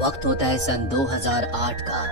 वक्त होता है सन 2008 का।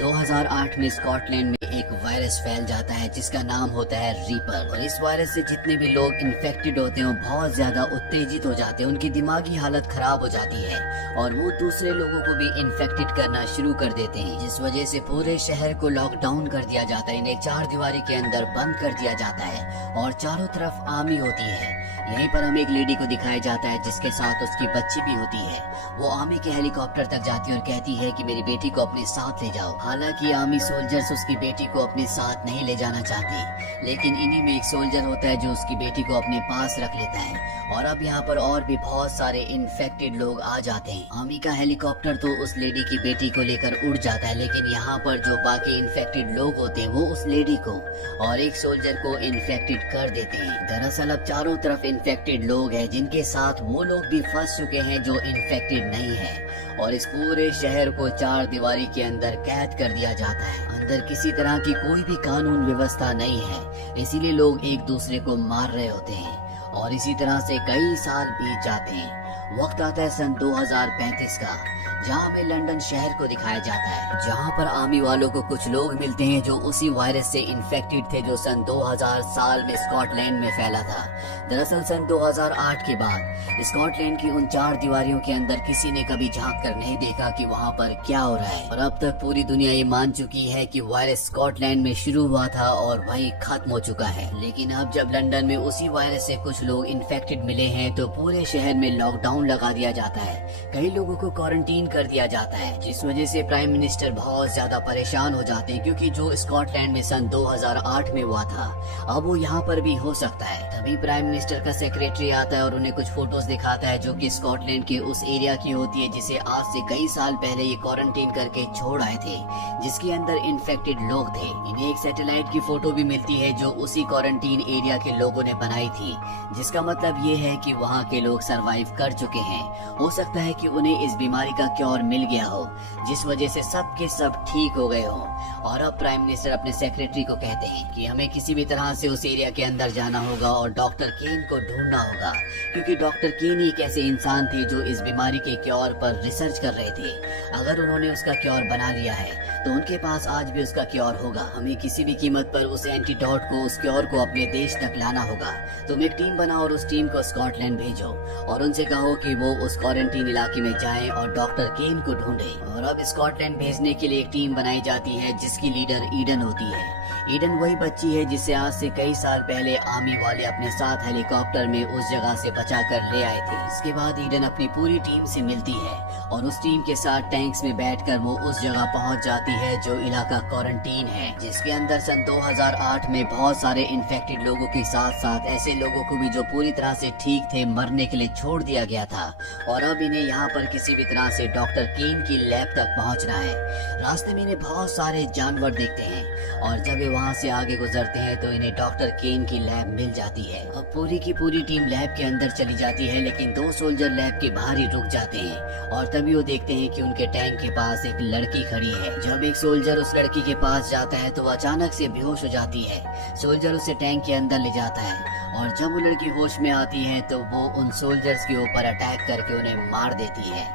2008 में स्कॉटलैंड में एक वायरस फैल जाता है जिसका नाम होता है रीपर। और इस वायरस से जितने भी लोग इन्फेक्टेड होते हैं वो बहुत ज्यादा उत्तेजित हो जाते हैं, उनकी दिमागी हालत खराब हो जाती है और वो दूसरे लोगों को भी इन्फेक्टेड करना शुरू कर देते हैं, जिस वजह से पूरे शहर को लॉकडाउन कर दिया जाता है। इन्हें चार दीवारी के अंदर बंद कर दिया जाता है और चारों तरफ आर्मी होती है। यहीं पर हमें एक लेडी को दिखाया जाता है जिसके साथ उसकी बच्ची भी होती है। वो आर्मी के हेलीकॉप्टर तक जाती है और कहती है कि मेरी बेटी को अपने साथ ले जाओ। हालांकि आर्मी सोल्जर्स उसकी बेटी को अपने साथ नहीं ले जाना चाहते, लेकिन इन्हीं में एक सोल्जर होता है जो उसकी बेटी को अपने पास रख लेता है। और अब यहाँ पर और भी बहुत सारे इन्फेक्टेड लोग आ जाते हैं। आर्मी का हेलीकॉप्टर तो उस लेडी की बेटी को लेकर उड़ जाता है, लेकिन यहाँ पर जो बाकी इन्फेक्टेड लोग होते हैं वो उस लेडी को और एक सोल्जर को इन्फेक्टेड कर देते हैं। दरअसल अब चारों तरफ इन्फेक्टेड लोग हैं जिनके साथ वो लोग भी फंस चुके हैं जो इन्फेक्टेड नहीं है, और इस पूरे शहर को चार दीवारी के अंदर कैद कर दिया जाता है। अंदर किसी तरह की कोई भी कानून व्यवस्था नहीं है, इसीलिए लोग एक दूसरे को मार रहे होते हैं और इसी तरह से कई साल बीत जाते हैं। वक्त आता है सन 2035 का, जहाँ हमें लंदन शहर को दिखाया जाता है, जहाँ पर आर्मी वालों को कुछ लोग मिलते हैं जो उसी वायरस से इन्फेक्टेड थे जो सन 2000 साल में स्कॉटलैंड में फैला था। दरअसल सन 2008 के बाद स्कॉटलैंड की उन चार दीवारियों के अंदर किसी ने कभी झांक कर नहीं देखा कि वहाँ पर क्या हो रहा है, और अब तक पूरी दुनिया ये मान चुकी है कि वायरस स्कॉटलैंड में शुरू हुआ था और वहीं खत्म हो चुका है। लेकिन अब जब लंदन में उसी वायरस से कुछ लोग इन्फेक्टेड मिले हैं तो पूरे शहर में लॉकडाउन लगा दिया जाता है। कई लोगों को क्वारंटीन कर दिया जाता है, जिस वजह से प्राइम मिनिस्टर बहुत ज्यादा परेशान हो जाते हैं, क्योंकि जो स्कॉटलैंड में सन 2008 में हुआ था अब वो यहाँ पर भी हो सकता है। तभी प्राइम मिनिस्टर का सेक्रेटरी आता है और उन्हें कुछ फोटोज दिखाता है जो कि स्कॉटलैंड के उस एरिया की होती है जिसे आज से कई साल पहले ये क्वारंटीन करके छोड़ आए थे, जिसके अंदर इन्फेक्टेड लोग थे। इन्हें एक सैटेलाइट की फोटो भी मिलती है जो उसी क्वारंटीन एरिया के लोगों ने बनाई थी, जिसका मतलब ये है कि वहाँ के लोग सरवाइव कर चुके हैं। हो सकता है कि उन्हें इस बीमारी का क्योर मिल गया हो, जिस वजह से सब के सब ठीक हो गए हों। और अब प्राइम मिनिस्टर अपने सेक्रेटरी को कहते हैं कि हमें किसी भी तरह से उस एरिया के अंदर जाना होगा और डॉक्टर केन को ढूंढना होगा, क्योंकि डॉक्टर केन एक ऐसे इंसान थे जो इस बीमारी के क्योर पर रिसर्च कर रहे थे। अगर उन्होंने उसका क्योर बना लिया है तो उनके पास आज भी उसका क्योर होगा। हमें किसी भी कीमत पर उस एंटीडोट को, उस क्योर को अपने देश तक लाना होगा। तुम एक टीम बनाओ और उस टीम को स्कॉटलैंड भेजो और उनसे कहो कि वो उस क्वारंटीन इलाके में जाएं और डॉक्टर केन को ढूंढे। और अब स्कॉटलैंड भेजने के लिए एक टीम बनाई जाती है जिसकी लीडर ईडन होती है। ईडन वही बच्ची है जिसे आज से कई साल पहले आर्मी वाले अपने साथ हेलीकॉप्टर में उस जगह से बचा कर ले आए थे। इसके बाद ईडन अपनी पूरी टीम से मिलती है और उस टीम के साथ टैंक्स में बैठकर वो उस जगह पहुंच जाती है जो इलाका क्वारंटीन है, जिसके अंदर सन 2008 में बहुत सारे इन्फेक्टेड लोगों के साथ साथ ऐसे लोगों को भी जो पूरी तरह से ठीक थे मरने के लिए छोड़ दिया गया था। और अब इन्हें यहाँ पर किसी भी तरह से डॉक्टर केन की लैब तक पहुँचना है। रास्ते में इन्हें बहुत सारे जानवर देखते हैं और जब ये वहाँ से आगे गुजरते हैं तो इन्हें डॉक्टर केन की लैब मिल जाती है। अब पूरी की पूरी टीम लैब के अंदर चली जाती है, लेकिन दो सोल्जर लैब के बाहर ही रुक जाते हैं और तभी वो देखते हैं कि उनके टैंक के पास एक लड़की खड़ी है। जब एक सोल्जर उस लड़की के पास जाता है तो वो अचानक से बेहोश हो जाती है। सोल्जर उसे टैंक के अंदर ले जाता है और जब वो लड़की होश में आती है तो वो उन सोल्जर्स के ऊपर अटैक करके उन्हें मार देती है।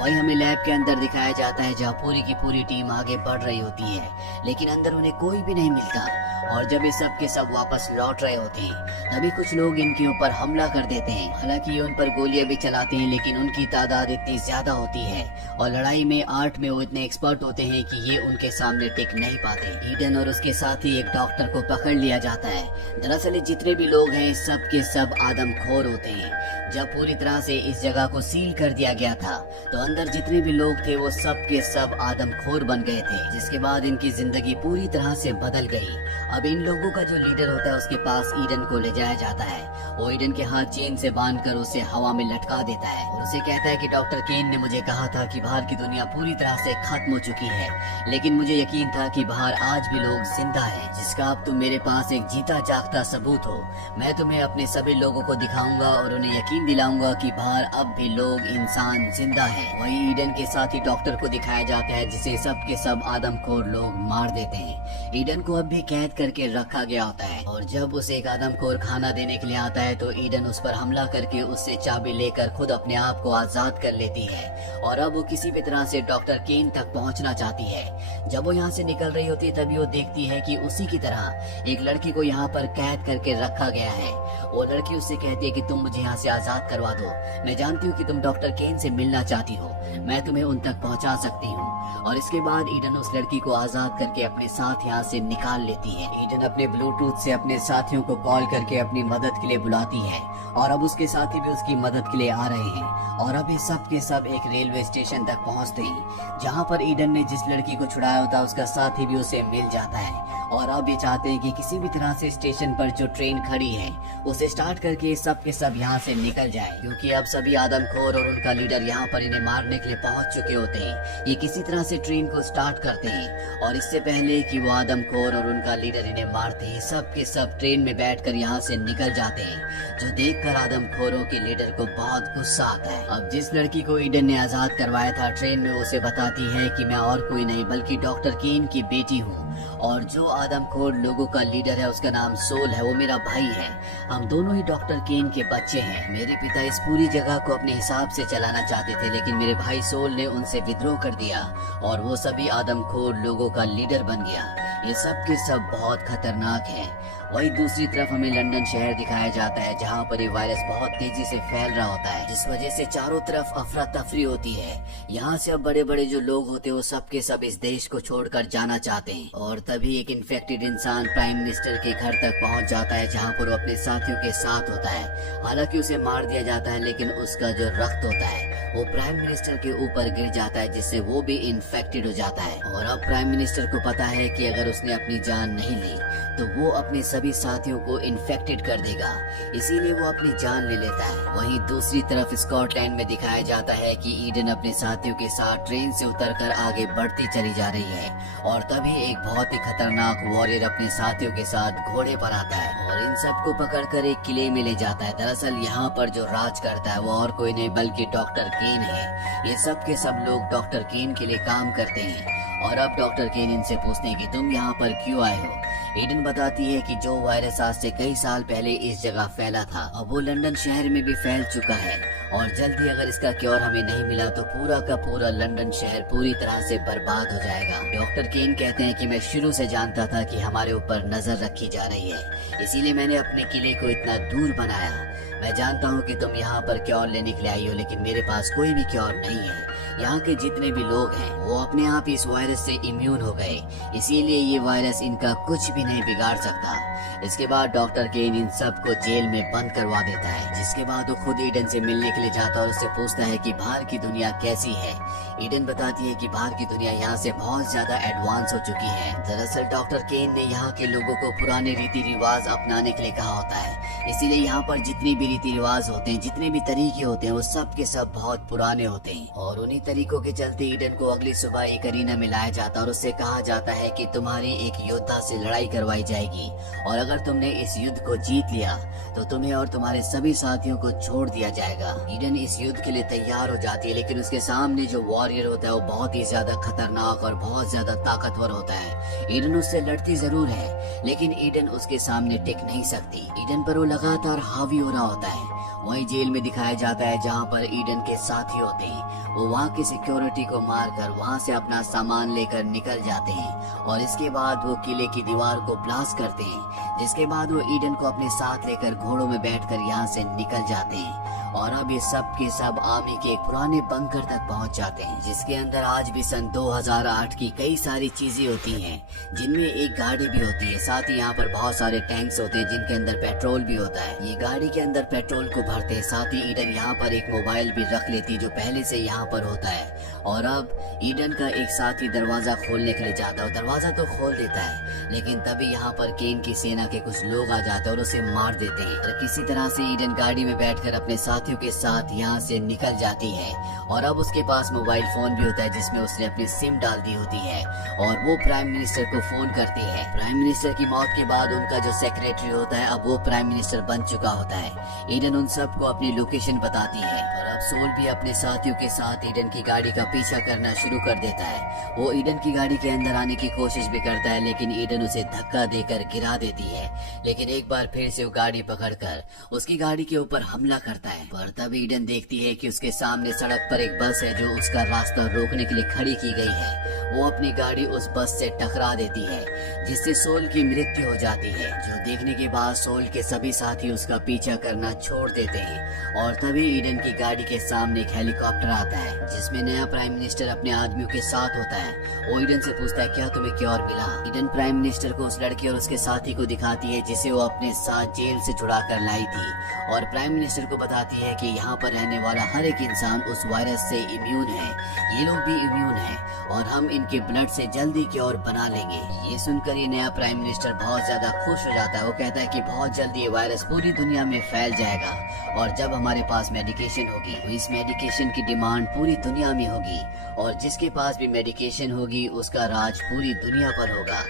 वही हमें लैब के अंदर दिखाया जाता है जहाँ पूरी की पूरी टीम आगे बढ़ रही होती है, लेकिन अंदर उन्हें कोई भी नहीं मिलता। और जब ये सब के सब वापस लौट रहे होते हैं तभी कुछ लोग इनके ऊपर हमला कर देते हैं। हालांकि ये उन पर गोलियां भी चलाते हैं, लेकिन उनकी तादाद इतनी ज्यादा होती है और लड़ाई में, आर्ट में वो इतने एक्सपर्ट होते हैं कि ये उनके सामने टिक नहीं पाते। ईडन और उसके साथी एक डॉक्टर को पकड़ लिया जाता है। दरअसल जितने भी लोग हैं सब के सब आदमखोर होते हैं। जब पूरी तरह से इस जगह को सील कर दिया गया था तो अंदर जितने भी लोग थे वो सब के सब आदमखोर बन गए थे, जिसके बाद इनकी जिंदगी पूरी तरह से बदल गई। अब इन लोगों का जो लीडर होता है उसके पास ईडन को ले जाया जाता है। वो ईडन के हाथ चेन से बांधकर उसे हवा में लटका देता है और उसे कहता है कि डॉक्टर केन ने मुझे कहा था कि बाहर की दुनिया पूरी तरह से खत्म हो चुकी है, लेकिन मुझे यकीन था कि बाहर आज भी लोग जिंदा हैं, जिसका अब तुम मेरे पास एक जीता जागता सबूत हो। मैं तुम्हें अपने सभी लोगों को दिखाऊंगा और उन्हें यकीन यकीन दिलाऊंगा कि बाहर अब भी लोग इंसान जिंदा है। वही ईडन के साथ ही डॉक्टर को दिखाया जाता है जिसे सब के सब आदमखोर लोग मार देते हैं। ईडन को अब भी कैद करके रखा गया होता है और जब उसे एक आदमखोर खाना देने के लिए आता है तो ईडन उस पर हमला करके उससे चाबी लेकर खुद अपने आप को आजाद कर लेती है और अब वो किसी भी तरह से डॉक्टर केन तक पहुंचना चाहती है। जब वो यहाँ से निकल रही होती है तभी वो देखती है कि उसी की तरह एक लड़की को यहाँ पर कैद करके रखा गया है। वो लड़की उससे कहती है कि तुम मुझे यहाँ से आजाद करवा दो, मैं जानती हूँ कि तुम डॉक्टर केन से मिलना चाहती हो, मैं तुम्हें उन तक पहुँचा सकती हूँ। और इसके बाद ईडन उस लड़की को आजाद करके अपने साथ यहाँ से निकाल लेती है। ईडन अपने ब्लूटूथ से अपने साथियों को कॉल करके अपनी मदद के लिए बुलाती है और अब उसके साथी भी उसकी मदद के लिए आ रहे हैं और अब ये सब के सब एक रेलवे स्टेशन तक पहुँचते हैं जहाँ पर ईडन ने जिस लड़की को छुड़ाया होता उसका साथी भी उसे मिल जाता है। और अब ये चाहते हैं कि किसी भी तरह से स्टेशन पर जो ट्रेन खड़ी है उसे स्टार्ट करके सब के सब यहाँ से निकल जाए, क्योंकि अब सभी आदमखोर और उनका लीडर यहाँ पर इन्हें मारने के लिए पहुँच चुके होते हैं। ये किसी तरह से ट्रेन को स्टार्ट करते हैं और इससे पहले कि वो आदमखोर और उनका लीडर इन्हें मारते हैं सब के सब ट्रेन में बैठकर यहाँ से निकल जाते हैं, जो देखकर आदमखोरों के लीडर को बहुत गुस्सा आता है। अब जिस लड़की को ईडन ने आजाद करवाया था ट्रेन में उसे बताती है कि मैं और कोई नहीं बल्कि डॉक्टर केन की बेटी हूँ और जो आदमखोर लोगों का लीडर है उसका नाम सोल है, वो मेरा भाई है। हम दोनों ही डॉक्टर केन के बच्चे हैं। मेरे पिता इस पूरी जगह को अपने हिसाब से चलाना चाहते थे लेकिन मेरे भाई सोल ने उनसे विद्रोह कर दिया और वो सभी आदमखोर लोगों का लीडर बन गया। ये सब के सब बहुत खतरनाक है। वही दूसरी तरफ हमें लंदन शहर दिखाया जाता है जहाँ पर ये वायरस बहुत तेजी से फैल रहा होता है, जिस वजह से चारों तरफ अफरा तफरी होती है। यहाँ से अब बड़े बड़े जो लोग होते हैं वो सब के सब इस देश को छोड़कर जाना चाहते हैं और तभी एक इन्फेक्टेड इंसान प्राइम मिनिस्टर के घर तक पहुँच जाता है जहाँ पर वो अपने साथियों के साथ होता है। हालांकि उसे मार दिया जाता है लेकिन उसका जो रक्त होता है वो प्राइम मिनिस्टर के ऊपर गिर जाता है जिससे वो भी इन्फेक्टेड हो जाता है और अब प्राइम मिनिस्टर को पता है कि अगर उसने अपनी जान नहीं ली तो वो अपने सभी साथियों को इन्फेक्टेड कर देगा, इसीलिए वो अपनी जान ले लेता है। वहीं दूसरी तरफ स्कॉटलैंड में दिखाया जाता है कि ईडन अपने साथियों के साथ ट्रेन से उतरकर आगे बढ़ती चली जा रही है और तभी एक बहुत ही खतरनाक वॉरियर अपने साथियों के साथ घोड़े पर आता है और इन सबको पकड़कर एक किले में ले जाता है। दरअसल यहाँ पर जो राज करता है वो और कोई नहीं बल्कि डॉक्टर केन है। ये सब के सब लोग डॉक्टर केन के लिए काम करते हैं और अब डॉक्टर केन इनसे पूछते हैं कि तुम यहाँ पर क्यों आए हो। ईडन बताती है कि जो वायरस आज से कई साल पहले इस जगह फैला था अब वो लंदन शहर में भी फैल चुका है और जल्दी अगर इसका क्योर हमें नहीं मिला तो पूरा का पूरा लंदन शहर पूरी तरह से बर्बाद हो जाएगा। डॉक्टर केन कहते हैं कि मैं शुरू से जानता था कि हमारे ऊपर नजर रखी जा रही है, इसीलिए मैंने अपने किले को इतना दूर बनाया। मैं जानता हूँ कि तुम यहाँ पर क्योर लेने के लिए आई हो लेकिन मेरे पास कोई भी क्योर नहीं है। यहाँ के जितने भी लोग हैं वो अपने आप इस वायरस से इम्यून हो गए, इसीलिए ये वायरस इनका कुछ भी नहीं बिगाड़ सकता। इसके बाद डॉक्टर केन इन सबको जेल में बंद करवा देता है, जिसके बाद वो खुद ईडन से मिलने के लिए जाता है और उससे पूछता है कि बाहर की दुनिया कैसी है। ईडन बताती है कि बाहर की दुनिया यहाँ से बहुत ज्यादा एडवांस हो चुकी है। दरअसल डॉक्टर केन ने यहाँ के लोगों को पुराने रीति रिवाज अपनाने के लिए कहा होता है, इसीलिए यहाँ पर जितने भी रीति रिवाज होते हैं, जितने भी तरीके होते हैं वो सब के सब बहुत पुराने होते हैं और उन्हीं तरीकों के चलते ईडन को अगली सुबह एक अरीना में लाया जाता है और उससे कहा जाता है कि तुम्हारी एक योद्धा से लड़ाई करवाई जाएगी और अगर तुमने इस युद्ध को जीत लिया तो तुम्हें और तुम्हारे सभी साथियों को छोड़ दिया जाएगा। ईडन इस युद्ध के लिए तैयार हो जाती है लेकिन उसके सामने जो वॉरियर होता है वो बहुत ही ज्यादा खतरनाक और बहुत ज्यादा ताकतवर होता है। ईडन उससे लड़ती जरूर है लेकिन ईडन उसके सामने टिक नहीं सकती। ईडन पर वो लगातार हावी हो रहा होता है। वहीं जेल में दिखाया जाता है जहां पर ईडन के साथी होते हैं, वो वहां की सिक्योरिटी को मारकर वहां से अपना सामान लेकर निकल जाते हैं और इसके बाद वो किले की दीवार को ब्लास्ट करते हैं, जिसके बाद वो ईडन को अपने साथ लेकर घोड़ों में बैठकर यहाँ से निकल जाते हैं और अब ये सब के सब आर्मी के एक पुराने बंकर तक पहुंच जाते हैं जिसके अंदर आज भी सन 2008 की कई सारी चीजें होती हैं, जिनमें एक गाड़ी भी होती है। साथ ही यहाँ पर बहुत सारे टैंक्स होते हैं जिनके अंदर पेट्रोल भी होता है। ये गाड़ी के अंदर पेट्रोल को भरते हैं। साथ ही ईडन यहाँ पर एक मोबाइल भी रख लेती है जो पहले से यहाँ पर होता है और अब ईडन का एक साथी दरवाजा खोलने के लिए जाता है और दरवाजा तो खोल देता है, लेकिन तभी यहाँ पर केन की सेना के कुछ लोग आ जाते हैं और उसे मार देते हैं। और किसी तरह से ईडन गाड़ी में बैठकर अपने साथियों के साथ यहाँ से निकल जाती है और अब उसके पास मोबाइल फोन भी होता है जिसमें उसने अपनी सिम डाल दी होती है और वो प्राइम मिनिस्टर को फोन करती है। प्राइम मिनिस्टर की मौत के बाद उनका जो सेक्रेटरी होता है अब वो प्राइम मिनिस्टर बन चुका होता है। ईडन उन सबको अपनी लोकेशन बताती है और अब सोल भी अपने साथियों के साथ ईडन की गाड़ी का पीछा करना शुरू कर देता है। वो ईडन की गाड़ी के अंदर आने की कोशिश भी करता है, लेकिन ईडन उसे धक्का देकर गिरा देती है। लेकिन एक बार फिर से वो गाड़ी पकड़कर उसकी गाड़ी के ऊपर हमला करता है, पर तब ईडन देखती है कि उसके सामने सड़क पर एक बस है जो उसका रास्ता रोकने के लिए खड़ी की गई है। वो अपनी गाड़ी उस बस से टकरा देती है जिससे सोल की मृत्यु हो जाती है, जो देखने के बाद सोल के सभी साथी उसका पीछा करना छोड़ देते हैं। और तभी ईडन की गाड़ी के सामने एक हेलीकॉप्टर आता है जिसमें नया प्राइम मिनिस्टर अपने आदमियों के साथ होता है। वो ईडन से पूछता है क्या तुम्हें क्योर मिला। ईडन प्राइम मिनिस्टर को उस लड़की और उसके साथी को दिखाती है जिसे वो अपने साथ जेल से छुड़ा कर लाई थी और प्राइम मिनिस्टर को बताती है कि यहाँ पर रहने वाला हर एक इंसान उस वायरस से इम्यून है, ये लोग भी इम्यून है और हम इनके ब्लड से जल्दी क्योर बना लेंगे। ये सुनकर ये नया प्राइम मिनिस्टर बहुत ज्यादा खुश हो जाता है। वो कहता है कि बहुत जल्दी ये वायरस पूरी दुनिया में फैल जाएगा और जब हमारे पास मेडिकेशन होगी तो इस मेडिकेशन की डिमांड पूरी दुनिया में होगी और जिसके पास भी मेडिकेशन होगी उसका राज पूरी दुनिया पर होगा।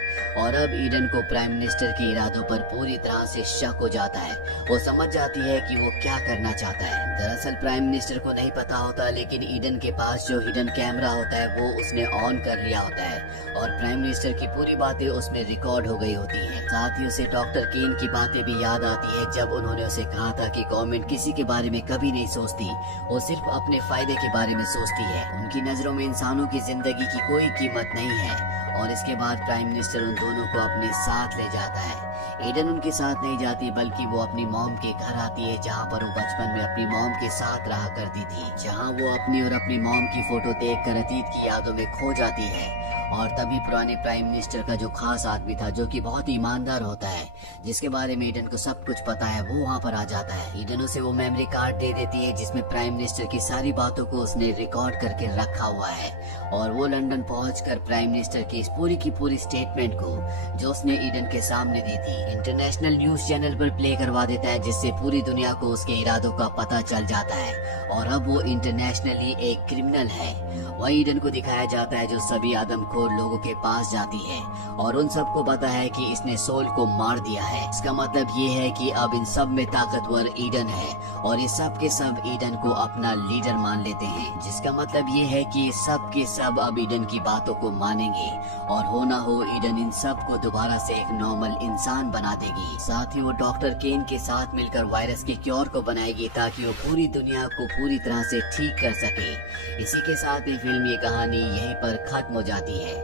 और अब ईडन को प्राइम मिनिस्टर के इरादों पर पूरी तरह से शक हो जाता है। वो समझ जाती है कि वो क्या करना चाहता है। दरअसल प्राइम मिनिस्टर को नहीं पता होता, लेकिन ईडन के पास जो हिडन कैमरा होता है वो उसने ऑन कर लिया होता है और प्राइम मिनिस्टर की पूरी बातें उसमें रिकॉर्ड हो गई होती हैं। साथ ही उसे डॉक्टर केन की बातें भी याद आती है जब उन्होंने उसे कहा था कि गवर्नमेंट किसी के बारे में कभी नहीं सोचती, वो सिर्फ अपने फायदे के बारे में सोचती है। उनकी नजरों में इंसानों की जिंदगी की कोई कीमत नहीं है। और इसके बाद प्राइम मिनिस्टर उन दोनों को अपने साथ ले जाता है। ईडन उनके साथ नहीं जाती बल्कि वो अपनी मॉम के घर आती है जहाँ पर वो बचपन में अपनी मॉम के साथ रहा करती थी, जहाँ वो अपनी और अपनी मॉम की फोटो देखकर अतीत की यादों में खो जाती है। और तभी पुराने प्राइम मिनिस्टर का जो खास आदमी था जो कि बहुत ही ईमानदार होता है, जिसके बारे में ईडन को सब कुछ पता है, वो वहाँ पर आ जाता है। ईडन उसे वो मेमोरी कार्ड दे देती है जिसमें प्राइम मिनिस्टर की सारी बातों को उसने रिकॉर्ड करके रखा हुआ है और वो लंदन पहुंचकर प्राइम मिनिस्टर की इस पूरी की पूरी स्टेटमेंट को जो उसने ईडन के सामने दी थी इंटरनेशनल न्यूज चैनल पर प्ले करवा देता है, जिससे पूरी दुनिया को उसके इरादों का पता चल जाता है और अब वो इंटरनेशनली एक क्रिमिनल है। वही ईडन को दिखाया जाता है जो सभी आदमखोर लोगों के पास जाती है और उन सबको पता है कि इसने सोल को मार दिया है। इसका मतलब ये है कि अब इन सब में ताकतवर ईडन है और ये सब के सब ईडन को अपना लीडर मान लेते हैं, जिसका मतलब ये है कि सब के सब अब ईडन की बातों को मानेंगे और हो ना हो ईडन इन सब को दोबारा से एक नॉर्मल इंसान बना देगी। साथ ही वो डॉक्टर केन के साथ मिलकर वायरस के क्योर को बनाएगी ताकि वो पूरी दुनिया को पूरी तरह से ठीक कर सके। इसी के साथ ये फिल्म, ये कहानी यहीं पर खत्म हो जाती है।